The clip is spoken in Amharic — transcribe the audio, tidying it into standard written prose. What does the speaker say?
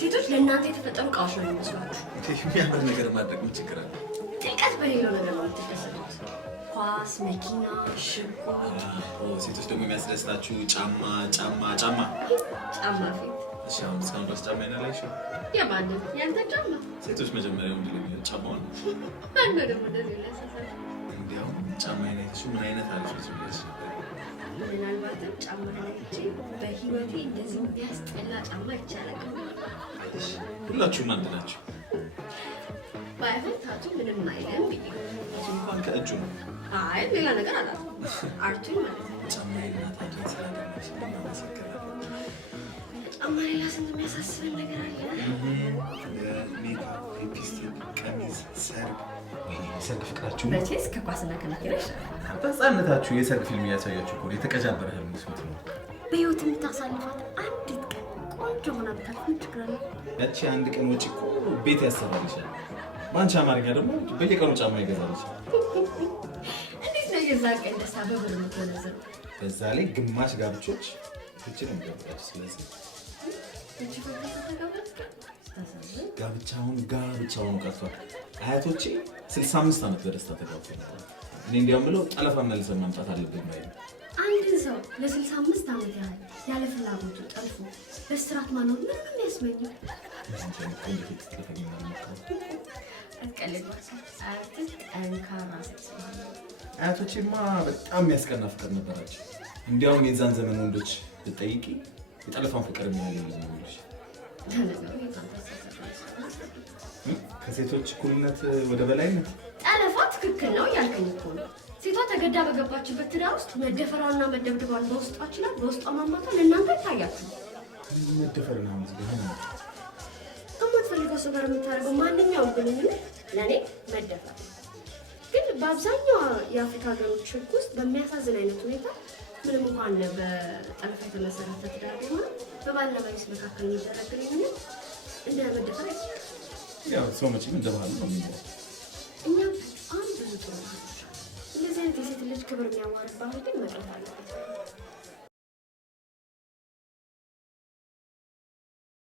ሴቶች ለእናንተ የተፈጠሩ ቃዎች ነው የሚመስላችሁ። የሚያምር ነገር ማድረግ ምን ችግር አለ? ጥልቀት በሌለው ነገር ነው የምትደሰቱት። ኳስ፣ መኪና፣ ሽጉጥ። ሴቶች ደግሞ የሚያስደስታችሁ ጫማ ፊት። እሺ አሁን እስካሁን ድረስ ጫማ አይናላይሽም? የማንም ያንተ ጫማ። ሴቶች መጀመሪያው እንድለኝ ጫማውን አንዱ ደግሞ እንደዚህ ያሳሳል። እንዲያውም ጫማ አይነትሽ ምን አይነት አለሽ ነው? ምናልባትም ጫማ አይነትሽ በህይወቴ እንደዚህ የሚያስጠላ ጫማ ይቻላል። ሁላችሁም አንድ ናችሁ። ባይሆን ታቱ ምንም አይልም ብዬ እንኳን ከእጁ ነው። አይ ሌላ ነገር አላለም። አርቱ ማለት ነው። ጫማዬና ታቱ ስላደረግሽ እናመሰግናለን። ጫማ ሌላ ስንት የሚያሳስበን ነገር አለ። ሜካፕ፣ ሊፕስቲክ፣ ቀሚስ፣ ሰርግ። የሰርግ ፍቅራችሁ መቼስ ከኳስና ከመኪና ይሻላል። በሕፃንነታችሁ የሰርግ ፊልም እያሳያችሁ እኮ የተቀጃበረ ህልም መስሎት ነው። በህይወት የምታሳልፋት አንዲት ቀን ቆንጆ ሆና ብታልፍ ምን ችግር አለ? ያቺ አንድ ቀን ወጪ እኮ ቤት ያሰራልሻል። በአንቺ አማርኛ ደግሞ በየቀኑ ጫማ ይገዛልሻል። እንዴት ነው የዛ ቀን ደስታ በብር የምትገነዘው? በዛ ላይ ግማሽ ጋብቾች ትችል እንደምታች። ስለዚህ ጋብቻውን ቀርቷል። አያቶቼ 65 ዓመት በደስታ ተጋብተው ነበር። እኔ እንዲያውም ብለው ጠለፋ መልሰን ማምጣት አለብን ማለት ነው። አንድን ሰው ለ65 ዓመት ያህል ያለ ፍላጎቱ ጠልፎ በስራት ማኖር ምንም ያስመኛል። አያቶቼማ በጣም የሚያስቀና ፍቅር ነበራቸው። እንዲያውም የዛን ዘመን ወንዶች ብትጠይቂ የጠለፋን ፍቅር የሚያገኝ ልጅ ነው ልጅ። ከሴቶች እኩልነት ወደ በላይነት ጠለፋ ትክክል ነው ያልከኝ እኮ ነው። ሴቷ ተገዳ በገባችበት ትዳር ውስጥ መደፈሯና መደብደቧን በውስጧ ይችላል፣ በውስጧ ማማቷ ለእናንተ ይታያችሁ። መደፈርና ምዝገና ከማትፈልገው ሰው ጋር የምታደርገው ማንኛውም ግንኙነት ለእኔ መደፈር። ግን በአብዛኛው የአፍሪካ ሀገሮች ህግ ውስጥ በሚያሳዝን አይነት ሁኔታ ምንም እንኳን በጠለፋ የተመሰረተ ትዳር ቢሆን በባልና በሚስት መካከል የሚደረግ ግንኙነት እንደ መደፈር አይደለም። ያው ሰው መቼም እንደባህል ነው የሚባለው። እኛም በጣም ብዙ ጥሩ እንደዚህ አይነት የሴት ልጅ ክብር የሚያዋርድ ባህል ግን መቅረት አለ።